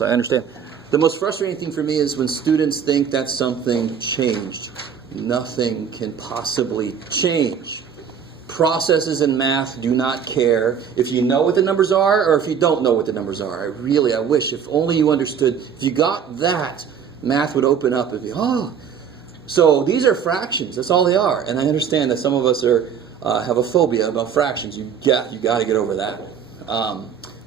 So I understand. The most frustrating thing for me is when students think that something changed. Nothing can possibly change. Processes in math do not care if you know what the numbers are or if you don't know what the numbers are. I wish if only you understood. If you got that, math would open up and be, oh. So these are fractions. That's all they are. And I understand that some of us have a phobia about fractions. You got to get over that.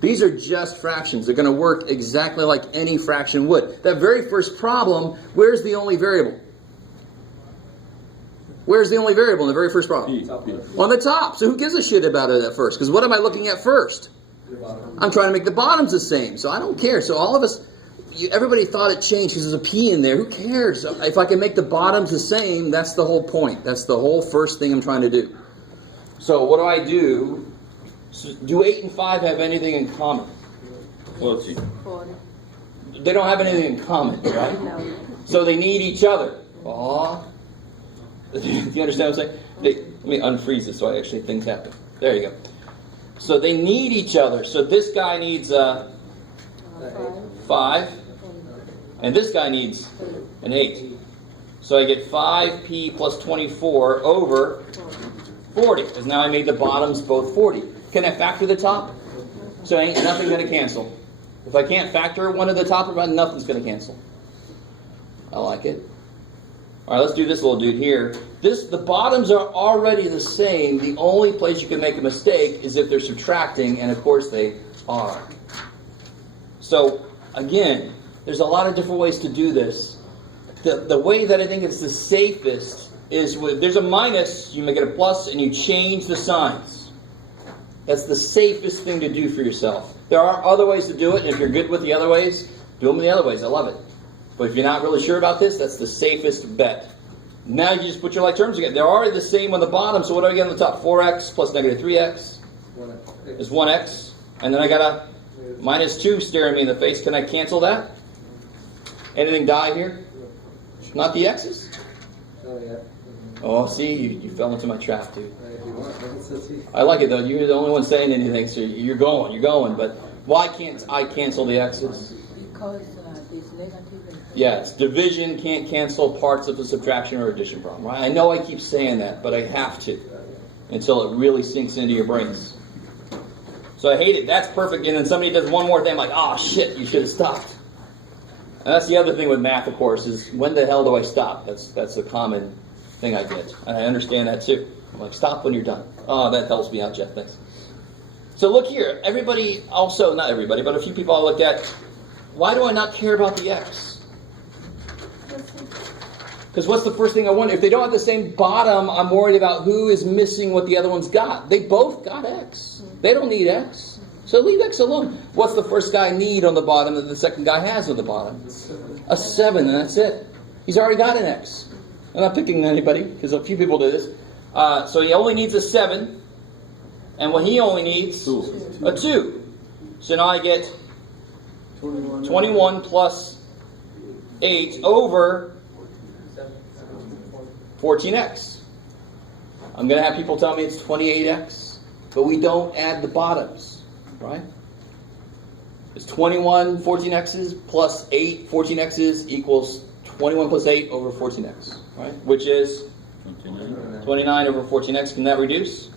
These are just fractions. They're going to work exactly like any fraction would. That very first problem, where's the only variable? Where's the only variable in the very first problem? On the top. So who gives a shit about it at first? Because what am I looking at first? I'm trying to make the bottoms the same. So I don't care. So all of us, everybody thought it changed because there's a P in there. Who cares? If I can make the bottoms the same, that's the whole point. That's the whole first thing I'm trying to do. So what do? Do 8 and 5 have anything in common? Well, let's see. They don't have anything in common, right? No. So they need each other. Aww. Do you understand what I'm saying? Let me unfreeze this so things happen. There you go. So they need each other. So this guy needs 5. And this guy needs an 8. So I get 5p plus 24 over 40. Because now I made the bottoms both 40. Can I factor the top? So ain't nothing going to cancel. If I can't factor one of the top, nothing's going to cancel. I like it. All right, let's do this little dude here. The bottoms are already the same. The only place you can make a mistake is if they're subtracting, and of course they are. So, again, there's a lot of different ways to do this. The way that I think it's the safest is if there's a minus, you make it a plus, and you change the signs. That's the safest thing to do for yourself. There are other ways to do it, and if you're good with the other ways, do them the other ways. I love it. But if you're not really sure about this, that's the safest bet. Now you just put your like terms again. They're already the same on the bottom, so what do I get on the top? 4x plus negative 3x is 1x. And then I got a minus 2 staring me in the face. Can I cancel that? Anything die here? Not the x's? Oh, see, you fell into my trap, dude. I like it, though. You're the only one saying anything, so you're going. But why can't I cancel the x's? Because it's negative. Yes, division can't cancel parts of a subtraction or addition problem, right? I know I keep saying that, but I have to until it really sinks into your brains. So I hate it. That's perfect. And then somebody does one more thing, I'm like, oh, shit, you should have stopped. And that's the other thing with math, of course, is when the hell do I stop? That's a common thing I get. And I understand that, too. I'm like, stop when you're done. Oh, that helps me out, Jeff. Thanks. So look here. Everybody also, not everybody, but a few people I looked at, why do I not care about the x? Because what's the first thing I wonder? If they don't have the same bottom, I'm worried about who is missing what the other one's got. They both got x. They don't need x. So leave x alone. What's the first guy need on the bottom that the second guy has on the bottom? A 7, and that's it. He's already got an x. I'm not picking anybody, because a few people do this. So he only needs a 7. And what he only needs? A 2. So now I get 21 plus 8 over 14x. I'm going to have people tell me it's 28x, but we don't add the bottoms, right? It's 21 14x's plus 8 14x's equals 21 plus 8 over 14x, right? Which is 29 over 14x. Can that reduce?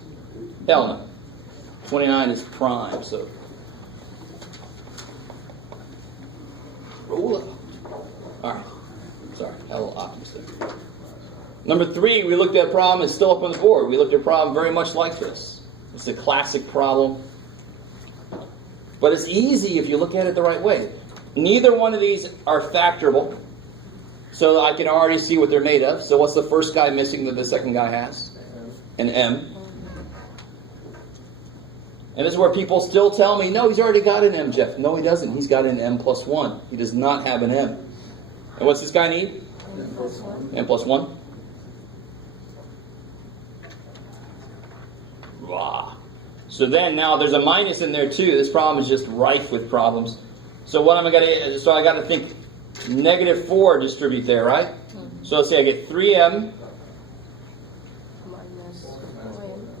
Hell no. 29 is prime, so roll up. All right. Sorry, I had a little optimistic. Number 3, we looked at a problem. It's still up on the board. We looked at a problem very much like this. It's a classic problem. But it's easy if you look at it the right way. Neither one of these are factorable. So I can already see what they're made of. So what's the first guy missing that the second guy has? An m. And this is where people still tell me, no, he's already got an m, Jeff. No, he doesn't. He's got an m plus 1. He does not have an m. And what's this guy need? M plus 1. M plus 1. So then now there's a minus in there too. This problem is just rife with problems. So what am I going to? So I got to think negative 4 distribute there, right? So let's say I get 3m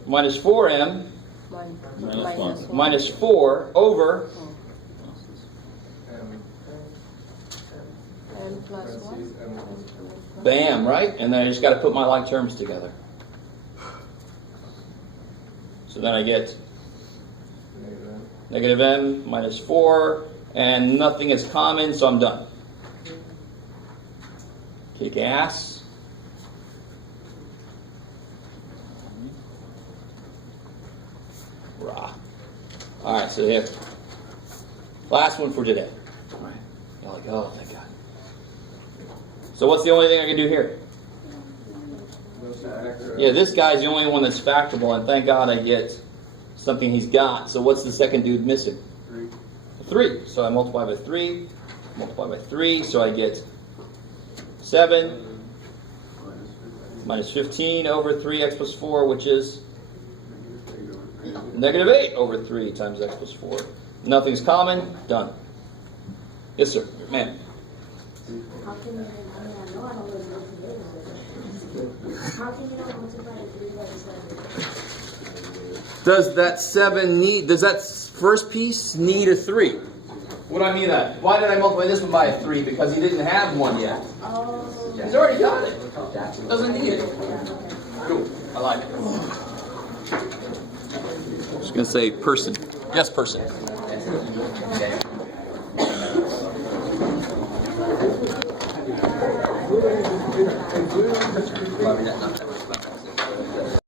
minus 4m minus 4 over n plus 1. Bam, right? And then I just got to put my like terms together. So then I get negative m minus 4, and nothing is common, so I'm done. Kick ass. Rah. All right, so here. Last one for today. All right. You're like, oh, thank God. So what's the only thing I can do here? Yeah, this guy's the only one that's factorable, and thank God I get something he's got. So what's the second dude missing? 3. So I multiply by 3, multiply by 3, so I get 7 minus 15 over 3x plus 4, which is negative 8 over 3 times x plus 4. Nothing's common. Done. Yes, sir. Man. How can you, I know I don't know how can you not multiply 3 by 7? Does that 7 need, does that first piece need a 3? What do I mean that? Why did I multiply this one by a 3? Because he didn't have one yet. Oh. He's already got it. Doesn't need it. Cool. I like it. Just going to say person. Yes, person. Why we not